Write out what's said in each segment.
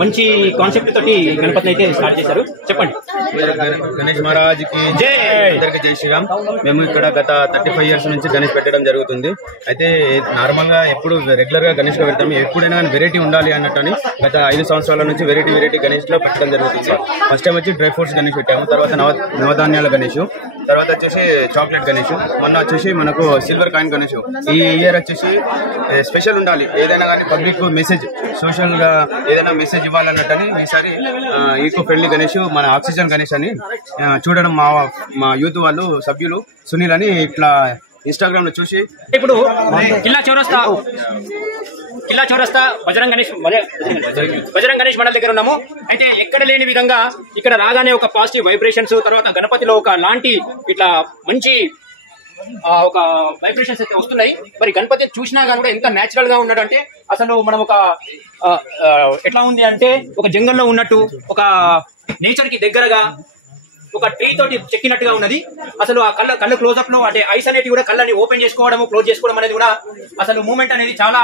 మంచి కాన్సెప్ట్ తోటి గణపతిని అయితే స్టార్ట్ చేశారు. చెప్పండి. గణేష్ మహారాజ్ కి జై. అందరికి జై శ్రీరామ్. మేము ఇక్కడ గత 35 years నుంచి గణేష్ పెట్టడం జరుగుతుంది. అయితే నార్మల్ గా ఎప్పుడు రెగ్యులర్ గా గణేష్ లో పెడతాము. ఎప్పుడైనా వెరైటీ ఉండాలి అన్నట్టు గత 5 సంవత్సరాల నుంచి వెరైటీ గణేష్ లో పెట్టడం జరుగుతుంది సార్. ఫస్ట్ టైం వచ్చి డ్రై ఫ్రూట్స్ గణేష్ పెట్టాము, తర్వాత నవధాన్యాల గణేష్, తర్వాత వచ్చేసి చాక్లెట్ గణేష్, మొన్న వచ్చేసి మనకు సిల్వర్ కాయిన్ గణేష్. ఈ ఇయర్ వచ్చేసి స్పెషల్ ఉండాలి, ఏదైనా కానీ పబ్లిక్ మెసేజ్, సోషల్ గా ఏదైనా మెసేజ్ ఇవ్వాలన్నట్టని ఈసారి ఈకో ఫ్రెండ్లీ గణేష్, మన ఆక్సిజన్ గణేష్ అని చూడడం మా యూత్ వాళ్ళు సభ్యులు సునీల్ అని ఇట్లా ఇన్స్టాగ్రామ్ లో చూసి ఇప్పుడు కిల్లా చౌరస్తా బజరంగ్ గణేష్ మండలి దగ్గర ఉన్నాము. అయితే ఎక్కడ లేని విధంగా ఇక్కడ రాగానే ఒక పాజిటివ్ వైబ్రేషన్స్, తర్వాత గణపతిలో ఒక లాంటి ఇట్లా మంచి ఒక వైబ్రేషన్స్ అయితే వస్తున్నాయి. మరి గణపతి చూసినా కానీ కూడా ఎంత న్యాచురల్ గా ఉన్నాడు అంటే అసలు మనం ఒక ఎట్లా ఉంది అంటే ఒక జంగల్లో ఉన్నట్టు, ఒక నేచర్ కి దగ్గరగా, ఒక ట్రీ తోటి చెక్కినట్టుగా ఉన్నది. అసలు ఆ కళ్ళు క్లోజ్అప్ లో అంటే ఐస్ అనేవి కూడా కళ్ళని ఓపెన్ చేసుకోవడం, క్లోజ్ చేసుకోవడం అనేది కూడా అసలు మూమెంట్ అనేది చాలా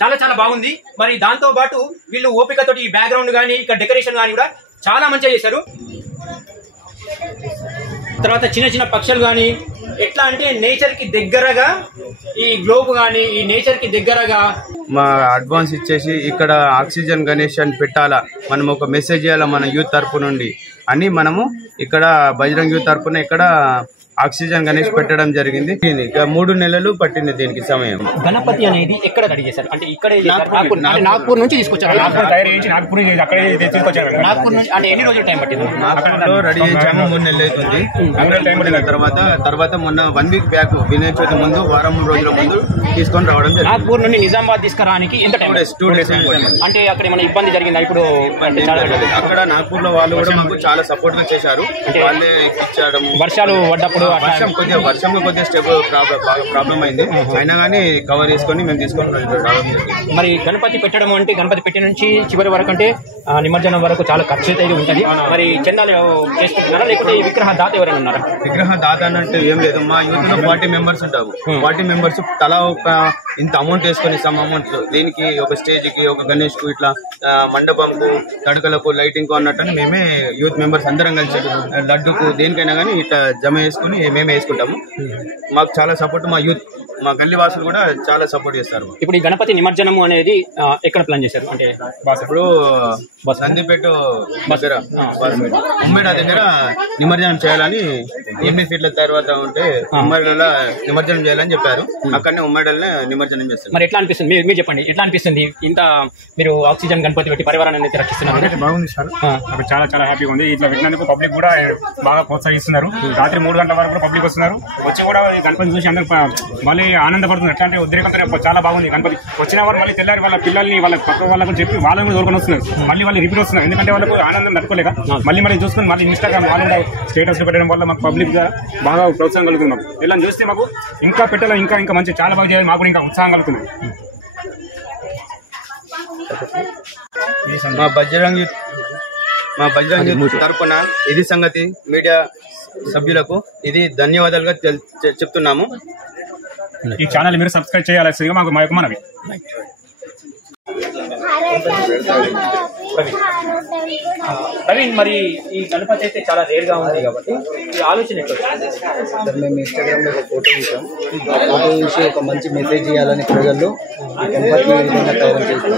చాలా చాలా బాగుంది. మరి దాంతో పాటు వీళ్ళు ఓపికతోటి ఈ బ్యాక్గ్రౌండ్ కానీ ఇక్కడ డెకరేషన్ కానీ కూడా చాలా మంచిగా చేశారు. తర్వాత చిన్న పక్షులు కానీ ఎట్లా అంటే నేచర్ కి దగ్గరగా ఈ గ్లోబ్ కానీ ఈ నేచర్ కి దగ్గరగా మా అడ్వాన్స్ ఇచ్చేసి ఇక్కడ ఆక్సిజన్ గణేష్ అని పెట్టాలా, మనం ఒక మెసేజ్ ఇవ్వాలా మన యూత్ తరపు నుండి అని మనము ఇక్కడ బజరంగ్ యూత్ తరపున ఇక్కడ ఆక్సిజన్ గణేష్ పెట్టడం జరిగింది. ఇక 3 నెలలు పట్టింది దీనికి సమయం. గణపతి అనేది ఎక్కడ రెడీ చేశారు అంటే ఇక్కడే నాగ్పూర్ నుంచి తీసుకొచ్చారు. నాగ్పూర్ నుంచి అంటే ఎన్ని రోజులు టైం పట్టింది? నాగ్పూర్లో రెడీ చేసాము, 3 నెలలు అవుతుంది. తర్వాత మొన్న 1 week బ్యాక్ వినాయక చవితి ముందు వారం రోజుల ముందు తీసుకొని రావడం జరిగింది. నాగ్పూర్ నుండి నిజామాబాద్ తీసుకురావడానికి ఎంత టైం? 2 days అంటే అక్కడ ఏమైనా ఇబ్బంది జరిగిందా? ఇప్పుడు అక్కడ నాగ్పూర్ లో వాళ్ళు కూడా మాకు చాలా సపోర్ట్ గా చేశారు. వాళ్ళే ఎక్కించడం, వర్షాలు పడ్డప్పుడు వర్షంలో కొద్దిగా స్టెప్ ప్రాబ్లం అయింది, అయినా కానీ కవర్ చేసుకొని మేము తీసుకొని రావడం జరిగింది. మరి గణపతి పెట్టడం అంటే గణపతి పెట్టే నుంచి చివరి వరకు అంటే నిమజ్జనం వరకు చాలా ఖర్చు అయితే ఉంటుంది. మరి చందాలు చేసుకుంటున్నారా లేకపోతే ఈ విగ్రహ దాత ఎవరైనా ఉన్నారా? విగ్రహ దాత అంటే ఏం లేదు, మా యూత్ లో 40 members ఉంటారు. 40 members తలా ఒక ఇంత అమౌంట్ వేసుకొని సమ్ అమౌంట్ దీనికి ఒక స్టేజ్ కి, ఒక గణేష్ కు, ఇట్లా మండపంకు, తడకలకు, లైటింగ్ కు అన్నట్టు మేమే యూత్ మెంబర్స్ అందరం కలిసి లడ్డుకు దేనికైనా కానీ ఇట్లా జమ చేసుకుని మేమే వేసుకుంటాము. మాకు చాలా సపోర్ట్ మా యూత్, మా గల్లీ వాసులు కూడా చాలా సపోర్ట్ చేస్తారు. ఇప్పుడు ఈ గణపతి నిమజ్జనం అనేది ఎక్కడ ప్లాన్ చేశారు? అంటే ఇప్పుడు సందిపేట దగ్గర ఉమ్మేడ దగ్గర నిమజ్జనం చేయాలని, 8 feet తర్వాత ఉంటే ఉమ్మేడలో నిమజ్జనం చేయాలని చెప్పారు. అక్కడనే ఉమ్మేడలనే నిమజ్జనం చేస్తారు. మరి ఎట్లా అనిపిస్తుంది? మీరు చెప్పండి, ఎట్లా అనిపిస్తుంది ఇంత మీరు ఆక్సిజన్ గణపతి పెట్టి పరివారాన్ని అయితే రక్షిస్తున్నారు? బాగుంది సార్, నాకు చాలా చాలా హ్యాపీగా ఉంది. ఇట్లా పెట్టినందుకు పబ్లిక్ కూడా బాగా ప్రోత్సహిస్తున్నారు. రాత్రి 3 గంటల వరకు కూడా పబ్లిక్ వస్తున్నారు. వచ్చి కూడా గణపతి చూసి అందరూ మళ్ళీ ఆనందపడుతున్నారు. ఎట్లా అంటే ఉద్రేకంతో చాలా బాగుంది. గణపతి వచ్చిన వారు మళ్ళీ తెల్లారి వాళ్ళ పిల్లల్ని, వాళ్ళ పక్క వాళ్ళకు చెప్పి వాళ్ళని కూడా దొరకని వస్తున్నారు. మళ్ళీ వాళ్ళు రిపీట్ వస్తున్నారు, ఎందుకంటే వాళ్ళకు ఆనందం తట్టుకోలేక మళ్ళీ చూసుకుని మళ్ళీ ఇన్స్టాగ్రామ్ వాళ్ళు కూడా స్టేటస్ పెట్టడం వల్ల మాకు పబ్లిక్ గా బాగా ప్రోత్సాహం కలుగుతున్నాం. ఇలా చూస్తే మాకు ఇంకా పెట్టాలి, ఇంకా మంచి చాలా బాగా చేయాలి, మాకు కూడా ఇంకా ఉత్సాహం కలుగుతుంది. మా బజరంగ్ తరపున ఇది సంగతి. మీడియా సభ్యులకు ఇది ధన్యవాదాలుగా చెప్తున్నాము. ఈ ఛానల్ మీరు సబ్స్క్రైబ్ చేయాల్సిందిగా మాకు మనవి. ప్రవీణ్, మరి ఈ గణపతి అయితే చాలా రేర్ గా ఉంది కాబట్టి ఈ ఆలోచన ఎట్లా? మేము ఇన్స్టాగ్రామ్ లో ఒక ఫోటో చూసాం. ఆ ఫోటో చూసి ఒక మంచి మెసేజ్ ఇవ్వాలని ప్రజల్లో గణపతి విధంగా తయారు చేస్తాం.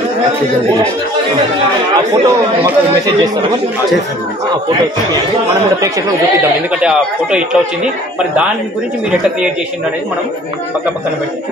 ఆ ఫోటో మాకు మెసేజ్ చేస్తాను. ఆ ఫోటో మనం కూడా ప్రేక్షకులకు చూపిద్దాం, ఎందుకంటే ఆ ఫోటో ఇట్లా వచ్చింది. మరి దాని గురించి మీరు ఎట్లా క్రియేట్ చేసింది అనేది మనం పక్కన పెట్టి